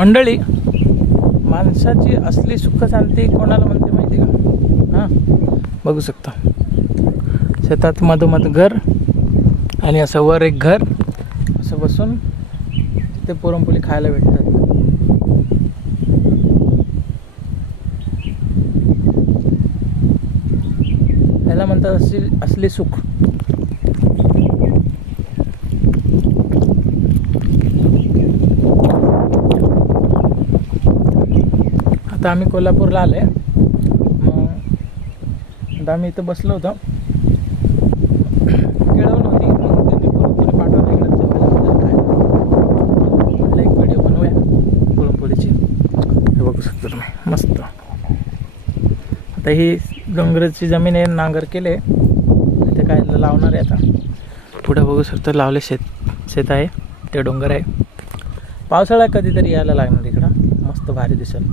मंडळी, माणसाची असली सुख शांती कोणाला म्हणते माहिती का? हां, बघू शकता शेतात मधोमध घर आणि असं वर एक घर, असं बसून ते पुरणपोळी खायला भेटतात. याला म्हणतात असली सुख. आता आम्ही कोल्हापूरला आले, मग आता आम्ही इथं बसलो होतो, केळवण होती, मग त्यांनी पुरणपोळी पाठवलं इकडं जेवायला काय. म्हटलं एक व्हिडिओ बनवूया पुरणपोळीची. हे बघू शकता तुम्ही मस्त. आता ही डोंगराची जमीन आहे, नांगर केले, इथे काय लावणार आहे. आता पुढे बघू शकता लावले शेत आहे, ते डोंगर आहे. पावसाळा कधीतरी यायला लागणार इकडं, मस्त भारी दिसेल.